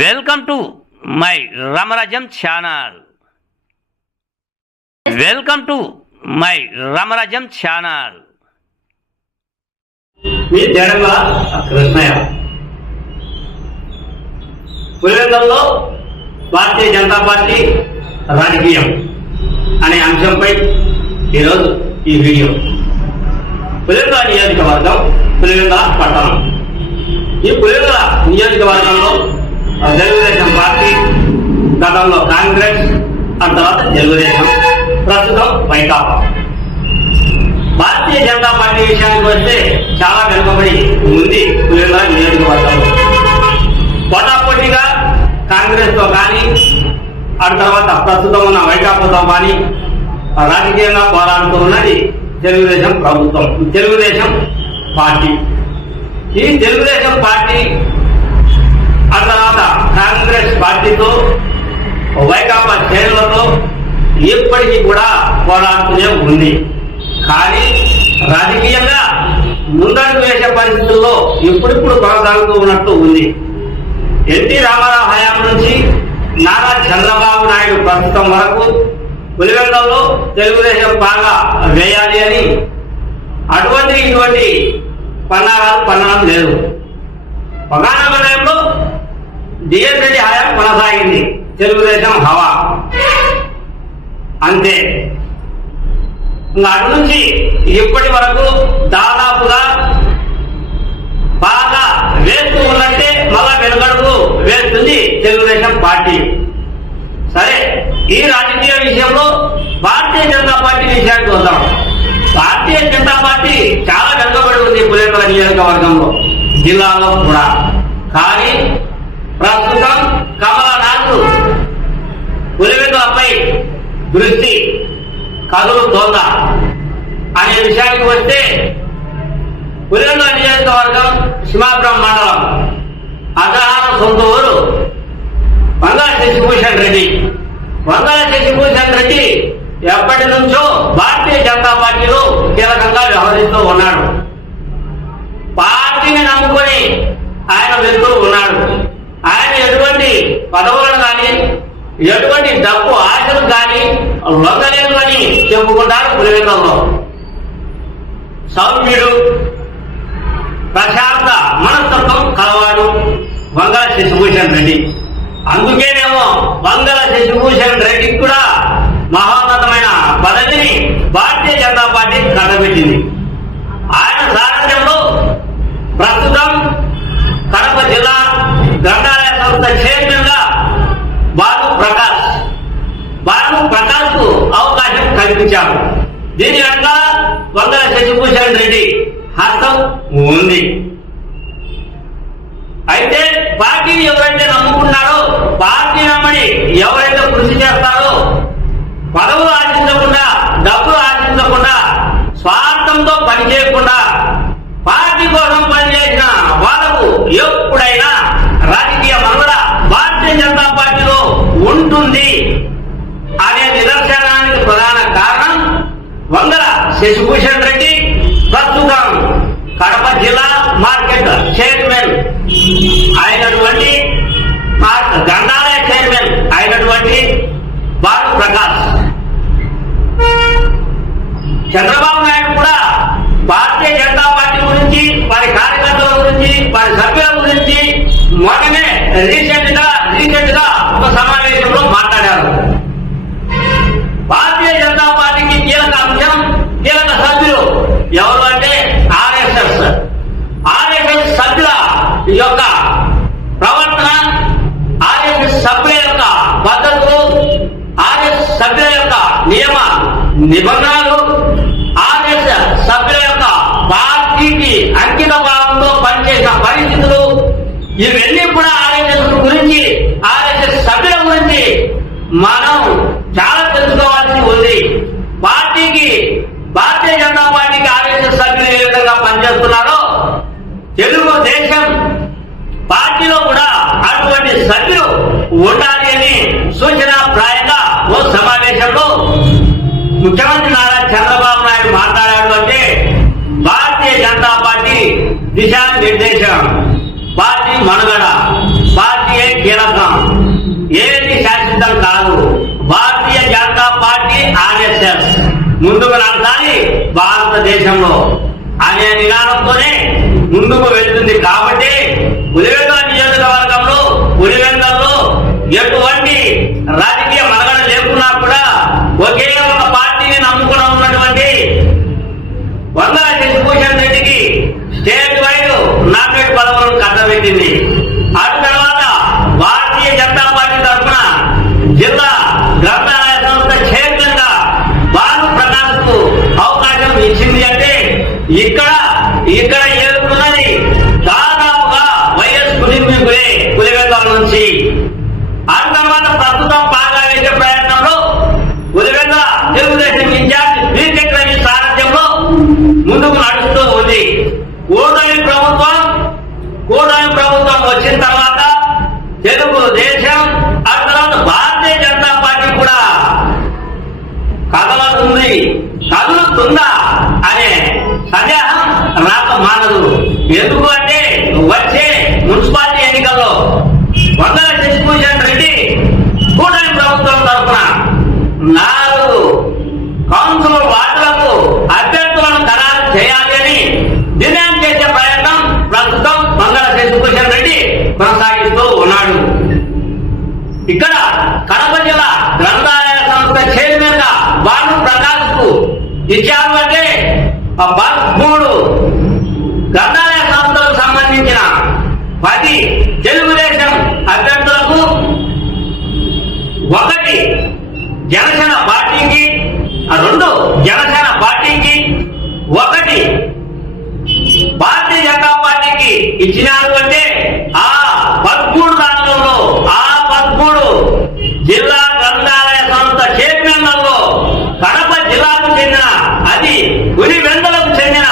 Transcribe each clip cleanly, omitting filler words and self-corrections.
Welcome to my Ramarajyam channel. Welcome to my Ramarajyam channel. Me Jadala Krishnaiah. పులివెందులలో Bharatiya Janata party రాజకీయం అనే అంశంపై ఈరోజు ఈ వీడియో. పులివెందుల నియోజకవర్గం, పులివెందుల పట్టణం. ఈ పులివెందుల నియోజకవర్గంలో తెలుగుదేశం పార్టీ, గతంలో కాంగ్రెస్, ఆ తర్వాత తెలుగుదేశం, ప్రస్తుతం వైకాపా. భారతీయ జనతా పార్టీ విషయానికి వస్తే చాలా వెనుకబడి ఉంది పులివెందుల నియోజకవర్గంలో. పోటాపోటీగా కాంగ్రెస్ తో కానీ, ఆ తర్వాత ప్రస్తుతం ఉన్న వైకాపాతో కానీ రాజకీయంగా పోరాడుతూ ఉన్నది తెలుగుదేశం ప్రభుత్వం, తెలుగుదేశం పార్టీ. ఈ తెలుగుదేశం పార్టీ ఆ తర్వాత కాంగ్రెస్ పార్టీతో, వైకాపా శ్రేణులతో ఇప్పటికీ కూడా పోరాడుతూనే ఉంది. కానీ రాజకీయంగా ముందడుగు వేసే పరిస్థితుల్లో ఇప్పుడిప్పుడు కొనసాగుతూ ఉన్నట్టు ఉంది. ఎన్టీ రామారావు హయాం నుంచి నారా చంద్రబాబు నాయుడు ప్రస్తుతం వరకు పులివెందులలో తెలుగుదేశం బాగా వేయాలి అని ఇటువంటి పన్నాలు లేదు. పగాన టైంలో డిఎస్ రెడ్డి హయాం కొనసాగింది, తెలుగుదేశం హవా అంతే. అటు నుంచి ఇప్పటి వరకు దాదాపుగా బాగా వేస్తూ ఉన్నట్టే మళ్ళా వెనుకడుగు వేస్తుంది తెలుగుదేశం పార్టీ. సరే, ఈ రాజకీయ విషయంలో భారతీయ జనతా పార్టీ విషయానికి వద్దాం. భారతీయ జనతా పార్టీ చాలా వెనుకబడి ఉంది పులివెందుల నియోజకవర్గంలో, జిల్లాలో కూడా. కానీ ప్రస్తుతం కమలనాథ్ పులివెందులపై దృష్టి కదులుతోందా అనే విషయానికి వస్తే, పులివెందుల నియోజకవర్గం సింహాపురం మండలం, అగ్రహారం సొంత ఊరు వంగల శశిభూషణ్ రెడ్డి. వంగల శశిభూషణ్ రెడ్డి ఎప్పటి నుంచో భారతీయ జనతా పార్టీలో కీలకంగా వ్యవహరిస్తూ ఉన్నాడు. పార్టీని నమ్ముకొని ఆయన వెళ్తూ ఉన్నాడు. ఆయన ఎటువంటి పదవులను కానీ, ఎటువంటి డబ్బు ఆశలు కానీ లొంగలేదు అని చెప్పుకుంటారు పులివెందులలో. సౌమ్యుడు, ప్రశాంత మనస్తత్వం కలవాడు వంగల శశిభూషణ్ రెడ్డి. అందుకేనేమో వంగల శశిభూషణ్ రెడ్డికి కూడా మహోన్నతమైన పదవిని భారతీయ జనతా పార్టీ కట్టబెట్టింది. ఆయన సారథ్యంలో ప్రస్తుతం కడప జిల్లా గ్రంథాలయ సంస్థ చైర్మన్ గా బాలు ప్రకాష్ కు అవకాశం కల్పించారు. దీని వెంట వంగల శశిభూషణ్ రెడ్డి హస్తం ఉంది. అయితే పార్టీని ఎవరైతే నమ్ముకున్నారో, పార్టీ నమ్మని ఎవరైతే కృషి చేస్తారో, పదవులు ఆశించకుండా, డబ్బులు ఆశించకుండా, స్వార్థంతో పనిచేయకుండా పార్టీ కోసం పనిచేసిన వాళ్ళకు ఎప్పుడైనా రాజకీయ మనుగడ భారతీయ జనతా పార్టీలో ఉంటుంది అనే నిదర్శనానికి ప్రధాన కారణం వంగల శశిభూషణ్ రెడ్డి ప్రస్తుతం కడప జిల్లా మార్కెట్ చైర్మన్ అయినటువంటి, గ్రంథాలయ చైర్మన్ అయినటువంటి బాలు ప్రకాష్. చంద్రబాబు నాయుడు కూడా భారతీయ జనతా పార్టీ గురించి, వారి కార్యకర్తల గురించి, వారి సభ్యుల గురించి మొన్ననే రీసెంట్ గా ఒక సమావేశంలో మాట్లాడారు. భారతీయ జనతా పార్టీకి కీలక అంశం, కీలక సభ్యులు ఎవరు అంటే ఆర్ఎస్ఎస్ సభ్యుల యొక్క ప్రవర్తన, ఆర్ఎస్ఎస్ సభ్యుల యొక్క పద్ధతులు, ఆర్ఎస్ఎస్ సభ్యుల యొక్క నియమ నిబంధనలు, ఆర్ఎస్ఎస్ సభ్యుల యొక్క పార్టీకి అంకిత భావంతో పనిచేసిన పరిస్థితులు, ఇవన్నీ కూడా ఆర్ఎస్ఎస్ గురించి, ఆర్ఎస్ఎస్ సభ్యుల గురించి మనం చాలా తెలుసుకోవాల్సి ఉంది. పార్టీకి, భారతీయ జనతా పార్టీకి ఆర్ఎస్ఎస్ సభ్యులు ఏ విధంగా పనిచేస్తున్నారో, తెలుగుదేశం పార్టీలో కూడా అటువంటి సభ్యులు ఉండాలి అని సూచనాప్రాయంగా ఓ సమావేశంలో ముఖ్యమంత్రి నారా చంద్రబాబు నాయుడు మాట్లాడాడు. అంటే భారతీయ జనతా పార్టీ దిశానిర్దేశం, పార్టీ మనుగడ, పార్టీయే కీలక భారతదేశంలో అనే నినాదంతోనే ముందుకు వెళ్తుంది. కాబట్టి పులివెందుల నియోజకవర్గంలో పులివెందులలో ఎటువంటి రాజకీయ మరగడ లేకున్నా కూడా ఒకే ఒక పార్టీని నమ్ముకుని ఉన్నటువంటి వంగల శశిభూషణ్ రెడ్డికి స్టేట్ వైడ్ నామినేట్ పదవులను కట్టబెట్టింది. ఆ తర్వాత భారతీయ జనతా పార్టీ తరఫున జిల్లా గ్రంథాలయ సంస్థ చైర్మన్ గా భాను ప్రకాశ్ కు అవకాశం ఇచ్చింది. అంటే ఇక్కడ ఏరుకున్నది దాదాపుగా వైఎస్ కుటుంబీకులే పులివెందుల నుంచి. ఆ తర్వాత ప్రస్తుతం పాగా వేసే ప్రయత్నంలో పులివెందుల తెలుగుదేశం ఇన్ఛార్జ్ బీటెక్ రవి సారథ్యంలో ముందుకు నడుస్తూ ఉంది. కూటమి ప్రభుత్వం వచ్చిన తర్వాత తెలుగుదేశం ఆ తర్వాత భారతీయ జనతా పార్టీ కూడా కదులుతుందా అనే సందేహం రాక మానదు. ఎందుకు అంటే వచ్చే మున్సిపాలిటీ ఎన్నికల్లో వంగల శశిభూషణ్ రెడ్డి కూటమి ప్రభుత్వం తరఫున 4 కౌన్సిలర్ వార్డులకు అభ్యర్థులను ఖరారు చేయాలి అని డిమాండ్ చేసే ప్రయత్నం ప్రస్తుతం వంగల శశిభూషణ్ రెడ్డి కొనసాగిస్తూ ఉన్నాడు. ఇక్కడ కడప జిల్లా గ్రంథాలయ సంస్థ చైర్మన్ గా భాను ప్రకాశ్ కు ఇచ్చారు. అంటే 13 గ్రంథాలయ సంస్థలకు సంబంధించిన 10 తెలుగుదేశం అభ్యర్థులకు, 1 జనసేన పార్టీకి, 2 జనసేన పార్టీకి, 1 భారతీయ జనతా పార్టీకి ఇచ్చినారు. అంటే ఆ 13 దానిలో 13 జిల్లా గ్రంథాలయ సంస్థ చైర్మన్లలో కడప జిల్లాకు చెందిన, అది పులివెందులకు చెందిన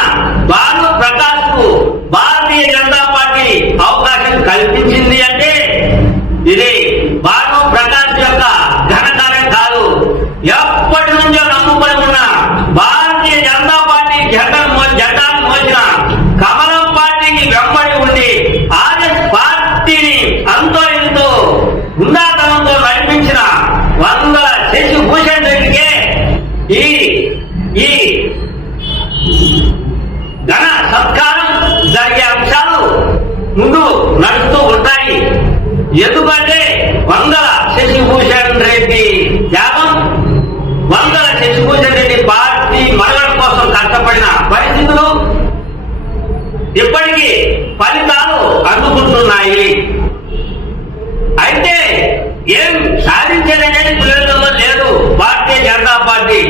భాను ప్రకాశ్ కు భారతీయ జనతా పార్టీ అవకాశం కల్పించింది. అంటే ఇది భాను ప్రకాశ్ యొక్క ఘనకార్యం కాదు. ఎప్పటి నుంచో నమ్ముకొని ఉన్న భారతీయ జనతా పార్టీ జెండాను మోసిన కమలం పార్టీకి వెంబడి ఉండి ఆర్ఎస్ పార్టీని అంతో ఎంతో గుండాతనంతో నడిపించిన వంగల శశిభూషణ్ రెడ్డికే ఈ ఘన సత్కారం జరిగే అంశాలు ముందు నడుస్తూ ఉంటాయి. ఎందుకంటే వంగల శశిభూషణ్ రెడ్డి త్యాగం, వంగల శశిభూషణ్ రెడ్డి పార్టీ మనుగడ కోసం కష్టపడిన పరిస్థితులు ఇప్పటికీ ఫలితాలు అందుకుంటున్నాయి. అయితే ఏం సాధించేదనేది పులివెందులలో లేదు. భారతీయ జనతా పార్టీ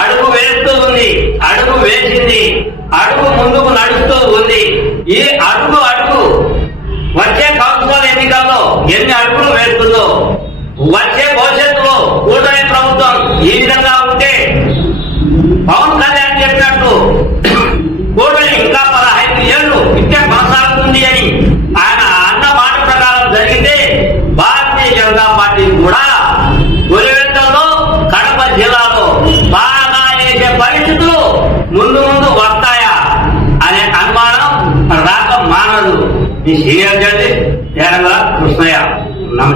అడుగు వేస్తూ ఉంది, అడుగు వేసింది, అడుగు ముందుకు నడుస్తూ ఉంది. ఈ అడుగు వచ్చే కౌన్సిల్ ఎన్నికల్లో ఎన్ని అడుగులు వేస్తుందో, వచ్చే భవిష్యత్తులో కూటమి ప్రభుత్వం ఈ విధంగా ఉంటే పవన్ కళ్యాణ్ చెప్పినట్టు కూటమి ఇంకా 15 ఏళ్లు ఇట్టే కొనసాగుతుంది అని ఆయన అన్న మాట ప్రకారం జరిగితే భారతీయ జనతా పార్టీ కూడా పులివెందులలో కడప జిల్లాలో బాగా వేసే పరిస్థితులు ముందు వస్తాయా అనే అనుమానం రాక మానదు. ఈ సీనియర్ జడ్జి కృష్ణయ్య.